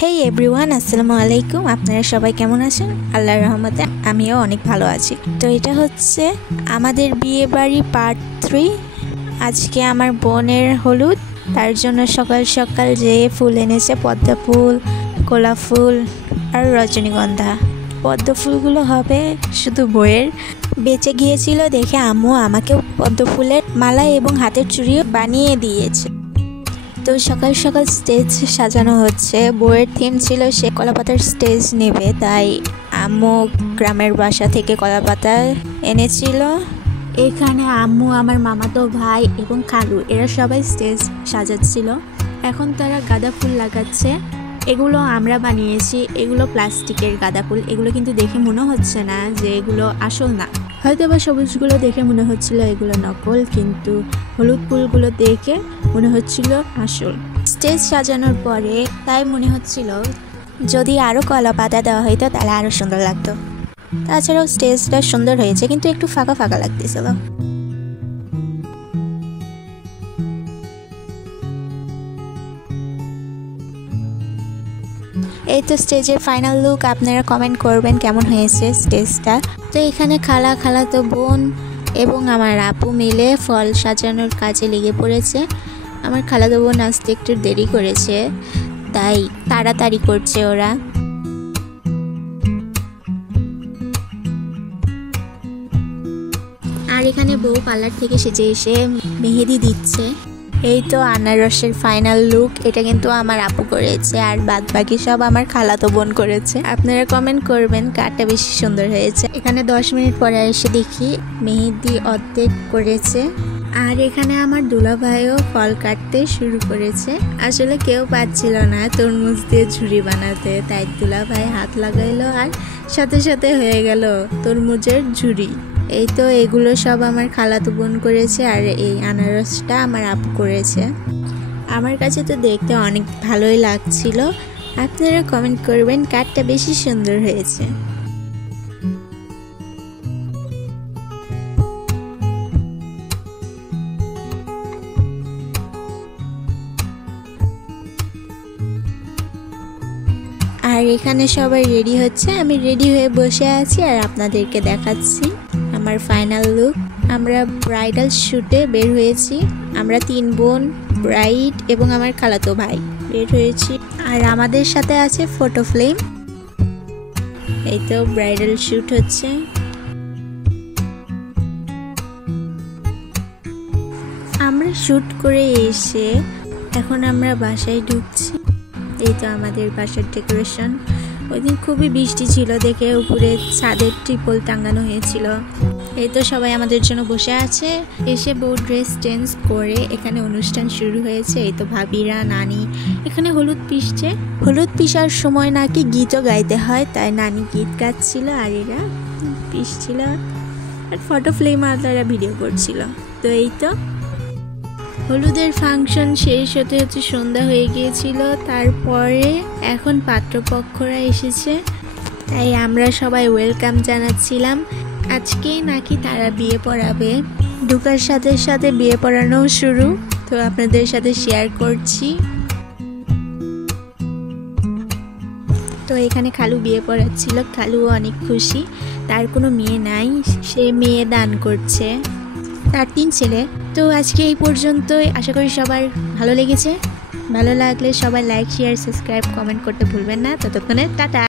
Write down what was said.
হেই everyone, আসসালামু আলাইকুম। আপনারা সবাই কেমন আছেন? আল্লাহর রহমতে আমিও অনেক ভালো আছি। তো এটা হচ্ছে আমাদের বিয়ে বাড়ি পার্ট 3। আজকে আমার বোনের হলুদ, তার জন্য সকাল সকাল যেয়ে ফুল এনেছে, পদ্ম ফুল, গোলাপ ফুল আর রজনীগন্ধা। পদ্ম ফুলগুলো হবে শুধু বইয়ের, বেঁচে গিয়েছিল দেখে আম্মু আমাকে পদ্ম ফুলের মালা এবং হাতের চুড়িও বানিয়ে দিয়েছে। তো সকাল সকাল স্টেজ সাজানো হচ্ছে। বইয়ের থিম ছিল সে কলাপাতার স্টেজ নেবে, তাই আম্মু গ্রামের বাসা থেকে কলাপাতা এনেছিল। এখানে আম্মু, আমার মামাতো ভাই এবং খালু এরা সবাই স্টেজ সাজাচ্ছিল। এখন তারা গাঁদা ফুল লাগাচ্ছে। এগুলো আমরা বানিয়েছি, এগুলো প্লাস্টিকের গাঁদা ফুল। এগুলো কিন্তু দেখে মনে হচ্ছে না যে এগুলো আসল না, হয়তো বা সবুজগুলো দেখে মনে হচ্ছিল এগুলো নকল, কিন্তু হলুদ ফুলগুলো দেখে মনে হচ্ছিল আসল। স্টেজ সাজানোর পরে তাই মনে হচ্ছিল যদি আরও কলা পাতা দেওয়া হইতো তাহলে আরও সুন্দর লাগতো। তাছাড়াও স্টেজটা সুন্দর হয়েছে, কিন্তু একটু ফাঁকা ফাঁকা লাগতেছিল। এই তো স্টেজের ফাইনাল লুক। আপনারা কমেন্ট করবেন কেমন হয়েছে স্টেজটা। তো এখানে খালাতো বোন এবং আমার আপু মিলে ফল সাজানোর কাজে লেগে পড়েছে। আমার খালাতো বোন আসতে একটু দেরি করেছে, তাই তাড়াতাড়ি করছে ওরা। আর এখানে বউ পার্লার থেকে সেজে এসে মেহেদি দিচ্ছে। এই তো আনারসের ফাইনাল লুক। এটা কিন্তু আমার আপু করেছে, আর বাদ বাকি সব আমার খালাতো বোন করেছে। আপনারা কমেন্ট করবেন কারটা বেশি সুন্দর হয়েছে। এখানে 10 মিনিট পরে এসে দেখি মেহেদি অর্ধেক করেছে। আর এখানে আমার দুলাভাইও ফল কাটতে শুরু করেছে। আসলে কেউ পাচ্ছিল না তরমুজ দিয়ে ঝুড়ি বানাতে, তাই দুলাভাই হাত লাগাইলো আর সাথে সাথে হয়ে গেল তরমুজের ঝুড়ি। এই তো এগুলো সব আমার খালাতো বোন করেছে, আর এই আনারসটা আমার আপু করেছে। আমার কাছে তো দেখতে অনেক ভালোই লাগছিল। আপনারা কমেন্ট করবেন কারটা বেশি সুন্দর হয়েছে। আর এখানে সবাই রেডি হচ্ছে, আমি রেডি হয়ে বসে আছি আর আপনাদেরকে দেখাচ্ছি আমার ফাইনাল লুক। আমরা ব্রাইডাল শ্যুটে বের হয়েছি। আমরা 3 বোন, ব্রাইড এবং আমার খালাতো ভাই বের হয়েছি। আর আমাদের সাথে আছে ফটো ফ্রেম। এই তো ব্রাইডাল শ্যুট হচ্ছে। আমরা শ্যুট করে এসে এখন আমরা বাসায় ঢুকছি। এই তো আমাদের বাসার ডেকোরেশন। ওই দিন খুবই বৃষ্টি ছিল দেখে উপরে ছাদের ট্রিপল টাঙানো হয়েছিল। এই তো সবাই আমাদের জন্য বসে আছে। এসে বউ ড্রেস চেঞ্জ করে এখানে অনুষ্ঠান শুরু হয়েছে। এই তো ভাবিরা, নানি এখানে হলুদ পিষছে। হলুদ পিষার সময় নাকি গীতও গাইতে হয়, তাই নানি গীত গাচ্ছিল আর এরা পিষছিল। আর ফটো ফ্রেম আর তারা ভিডিও করছিল। তো এই তো হলুদের ফাংশন শেষ হতে হতে সন্ধ্যা হয়ে গিয়েছিল। তারপরে এখন পাত্রপক্ষরা এসেছে, তাই আমরা সবাই ওয়েলকাম জানাচ্ছিলাম। আজকে নাকি তারা বিয়ে পড়াবে। ঢুকার সাথে সাথে বিয়ে পড়ানো শুরু। তো আপনাদের সাথে শেয়ার করছি। তো এখানে খালু বিয়ে পড়াচ্ছিল। খালুও অনেক খুশি, তার কোনো মেয়ে নাই, সে মেয়ে দান করছে। তার 3 ছেলে। তো আজকে এই পর্যন্তই। আশা করি সবার ভালো লেগেছে। ভালো লাগলে সবাই লাইক, শেয়ার, সাবস্ক্রাইব, কমেন্ট করতে ভুলবেন না। ততক্ষণে টাটা।